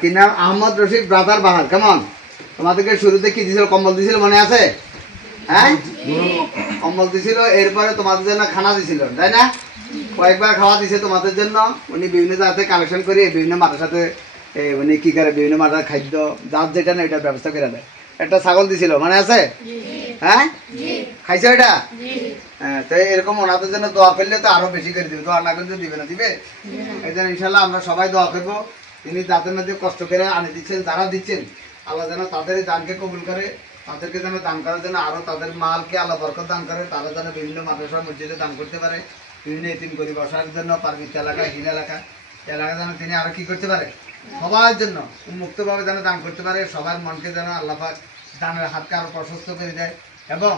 কি নাম? আহমদ রশিদ ব্রাদার বাহার। কেমন? তোমাদেরকে শুরুতে কি দিছিল? কম্বল দিছিল, মনে আছে? হ্যাঁ, কম্বল দিছিল, এরপরে তোমাদের জন্য খানা দিছিল, তাই না? কয়েকবার খাওয়া দিছে তোমাদের জন্য। উনি বিভিন্ন জায়গাতে কালেকশন করে বিভিন্ন মাঠের সাথে উনি কি করে বিভিন্ন মাঠের খাদ্য যার যেটা না এটার ব্যবস্থা করে দেয়। একটা ছাগল দিছিল, মনে আছে? হ্যাঁ, খাইছো এটা? হ্যাঁ, তো এরকম ওনাদের জন্য দোয়া করলে তো আরো বেশি করে দিবে। দোয়া না করলে দিবে না, দিবে? এই জন্য ইনশাল্লাহ আমরা সবাই দোয়া করবো, তিনি যাদের মধ্যে কষ্ট করে আনে দিচ্ছেন, যারা দিচ্ছেন, আল্লাহ যেন তাদের এই দানকে কবুল করে, তাদেরকে যেন দান করার জন্য আরো তাদের মালকে আল্লাহ বরকত দান করে, তারা যেন বিভিন্ন মাদ্রাসা মসজিদে দান করতে পারে, বিভিন্ন এতিম গরিব অসহায়ের জন্য, পার্বত্য এলাকা, হিল এলাকা যেন তিনি আরো কি করতে পারে, সবার জন্য মুক্তভাবে যেন দান করতে পারে। সবার মনকে যেন আল্লাহ পাক দানের হাতকে আরো প্রশস্ত করে দেয়, এবং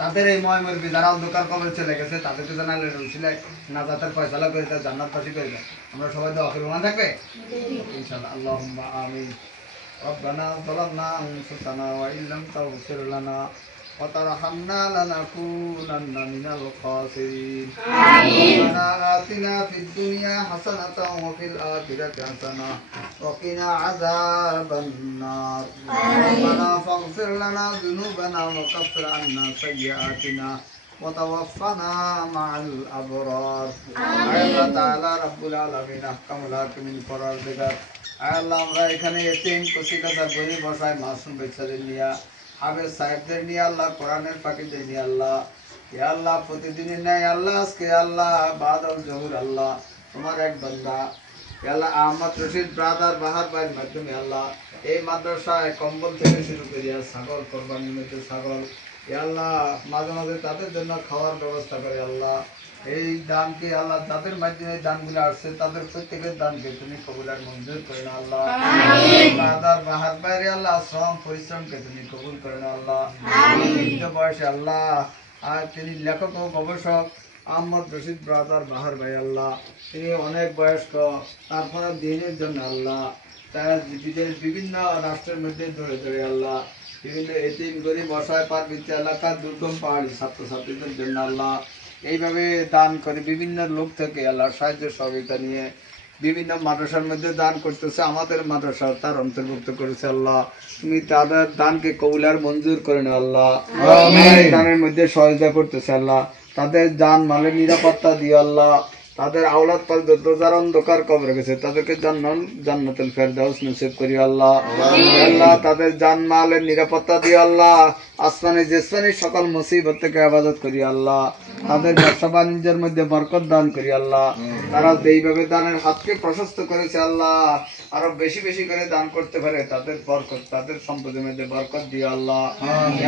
তাদের এই ময়মরবি যারা অন্ধকার কবরে চলে গেছে তাদেরকে যেন রুচিলায় নাজাতের ফয়সালা করে দেয়, জান্নাতবাসী করে দেয়। আমরা সবাই দোয়া করি, মনে থাকবে ইনশাআল্লাহ। আল্লাহুম্মা আমিন। ربنا ظلمنا أنفسنا وإن لم تغفر لنا وترحمنا لنكونن من الخاسرين. ربنا آتنا في الدنيا حسنة وفي الآخرة حسنة وقنا عذاب النار. ربنا فاغفر لنا ذنوبنا وكفر عنا سيئاتنا وتوفنا مع الأبرار. আল্লাহ তাআলা রব্বুল আলামিন আহকামুল হাকিমিন পরওয়ারদিগার, আল্লাহ আমরা এখানে এতিম কচিকাঁচা গরিব বসায় মাসুম বাচ্চাদের নিয়ে, হাফেজ সাহেবদের নিয়ে, আল্লাহ কোরআনের ফাঁকিদের নিয়ে, আল্লাহ ইয়া আল্লাহ প্রতিদিনের ন্যায় আল্লাহ আজকে আল্লাহ বাদল জহুর আল্লাহ তোমার এক বান্দা আল্লাহ আহমদ রশিদ ব্রাদার বাহার ভাইয়ের মাধ্যমে আল্লাহ এই মাদ্রাসায় কম্বল থেকে শুরু করিয়া ছাগল কোরবানির মধ্যে ছাগল আল্লাহ মাঝে মাঝে তাদের জন্য খাওয়ার ব্যবস্থা করে আল্লাহ। এই দানকে আল্লাহ যাদের মাধ্যমে দানগুলো আসছে তাদের প্রত্যেকের দানকে তুমি কবুল আর মঞ্জুর করে না আল্লাহ। ব্রাদার বাহার বাইরে আল্লাহ শ্রম পরিশ্রমকে তুমি কবুল করে না আল্লাহ। বৃদ্ধ বয়সে আল্লাহ আর তিনি লেখক ও গবেষক আহমদ রশিদ ব্রাদার বাহার ভাই আল্লাহ, তিনি অনেক বয়স্ক, তারপরে দিনের জন্য আল্লাহ তার বিদেশ বিভিন্ন রাষ্ট্রের মধ্যে ধরে ধরে আল্লাহ বিভিন্ন এতিম গরিব অসহায় পার্বত্য এলাকার দুর্গম পাহাড়ি ছাত্রছাত্রীদের জন্য আল্লাহ এইভাবে দান করে বিভিন্ন লোক থেকে আল্লাহ সাহায্য সহযোগিতা নিয়ে বিভিন্ন মাদ্রাসার মধ্যে দান করতেছে। আমাদের মাদ্রাসা তার অন্তর্ভুক্ত করেছে আল্লাহ, তুমি তাদের দানকে কবুল আর মঞ্জুর করে না আল্লাহ। দানের মধ্যে সহায়তা করতেছে আল্লাহ, তাদের জান মালের নিরাপত্তা দিও আল্লাহ। তাদের আওলাদ পর্যন্ত যারা অন্ধকার কবরে গেছে তাদেরকে জান্নাতুল ফেরদাউস নসিব করি আল্লাহ। আল্লাহ তাদের জান মালের নিরাপত্তা দিও আল্লাহ। আসমানি জিসমানি সকল মুসিবত থেকে হেফাজত করি আল্লাহ। তাদের ব্যবসা বাণিজ্যের মধ্যে বরকত দান করি আল্লাহ। তারা যেইভাবে দানের হাতকে প্রশস্ত করেছে আল্লাহ আরো বেশি বেশি করে দান করতে পারে, তাদের বরকত তাদের সম্পদের মধ্যে বরকত দিও আল্লাহ।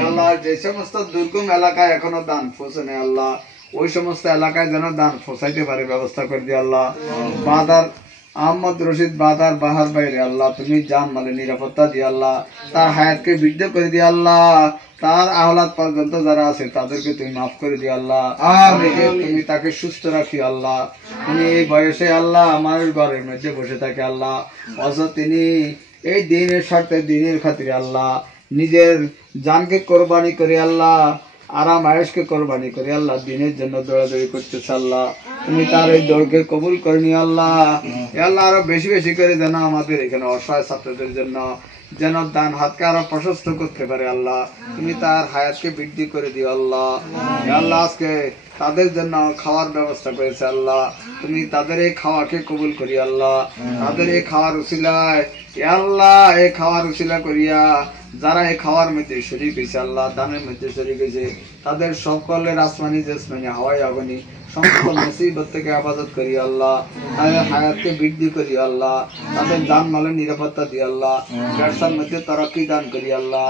আল্লাহ যে সমস্ত দুর্গম এলাকায় এখনো দান পৌঁছে নেই আল্লাহ, ওই সমস্ত এলাকায় যেন দান পৌঁছাইতে পারে ব্যবস্থা করে দিয়ে আল্লাহ। বাদার আহমদ রশিদ বাদার বাহার বাইরে আল্লাহ তুমি জান মালে নিরাপত্তা দিয়ে আল্লাহ, তার হায়াতকে বৃদ্ধি করে দিয়ে আল্লাহ, তার আহলাদ পর্যন্ত যারা আছে তাদেরকে তুমি মাফ করে দিও আল্লাহ। তুমি তাকে সুস্থ রাখি আল্লাহ। তিনি এই বয়সে আল্লাহ আমার ঘরের মধ্যে বসে থাকে আল্লাহ, অথচ তিনি এই দিনের স্বার্থে দিনের খাতিরে আল্লাহ নিজের জানকে কোরবানি করে আল্লাহ আরাম আয়েশকে কোরবানি করে আল্লাহ দিনের জন্য দৌড়াদৌড়ি করতেছে আল্লাহ। তুমি তার এই দৌড়কে কবুল করে নিও আল্লাহ। আল্লাহ আরো বেশি বেশি করে যেন আমাদের এখানে অসহায় ছাত্রদের জন্য যেন দান হাতকে আরো প্রশস্ত করতে পারে আল্লাহ, তুমি তার হায়াতকে বৃদ্ধি করে দিও আল্লাহ। আল্লাহ আজকে তাদের জন্য খাওয়ার ব্যবস্থা করেছে আল্লাহ, তুমি তাদের এই খাওয়াকে কবুল করি আল্লাহ। তাদের এই খাওয়ার উসিলায় আল্লাহ এই খাওয়ার উসিলা করিয়া যারা এই খাওয়ার মধ্যে শরীক হয়েছে আল্লাহ, দানের মধ্যে শরীক হয়েছে, তাদের সকলের আসমানি জেসমানি হাওয়াই আগুনি সমস্ত মুসিবত থেকে হেফাজত করি আল্লাহ। তাদের হায়াতকে বৃদ্ধি করি আল্লাহ, তাদের জান মালের নিরাপত্তা দিই আল্লাহ, ব্যবসার মধ্যে তরক্কি দান করি আল্লাহ।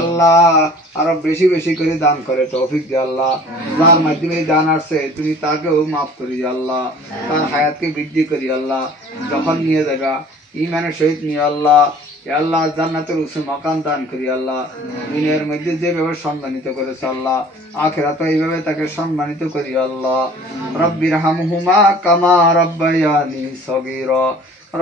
আল্লাহ আরো বেশি বেশি করে দান করে তৌফিক দি আল্লাহ। যার মাধ্যমে দান আসছে তুমি তাকেও মাফ করি আল্লাহ, তার হায়াতকে বৃদ্ধি করি আল্লাহ। যখন নিয়ে যাবা ইমানের সহিত নিয়ে আল্লাহ। আল্লাহ জান্নাতের উঁচু মাকান দান করি আল্লাহ। দুনিয়ার মধ্যে যেভাবে সম্মানিত করেছে আল্লাহ আখিরাতে এইভাবে তাকে সম্মানিত করি আল্লাহ। রব্বির হামহুমা কামা রব্বায়ানি সগীরা,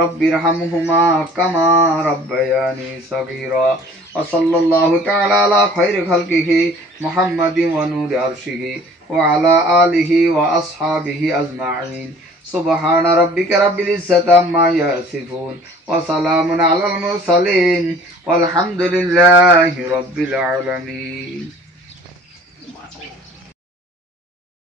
রব্বির হামহুমা কামা রব্বায়ানি সগীরা। ওয়া সাল্লাল্লাহু তাআলা আলা খায়রি খালকিহি মুহাম্মাদিন ওয়া নূরি আরশিহি ওয়া আলা আলিহি ওয়া আসহাবিহি আজমাইন। সুবহানা রাব্বিকা রাব্বিল ইজ্জাতি আম্মা ইয়াসিফুন ওয়া সালামুন আলাল মুরসালিন ওয়ালহামদুলিল্লাহি রাব্বিল আলামিন।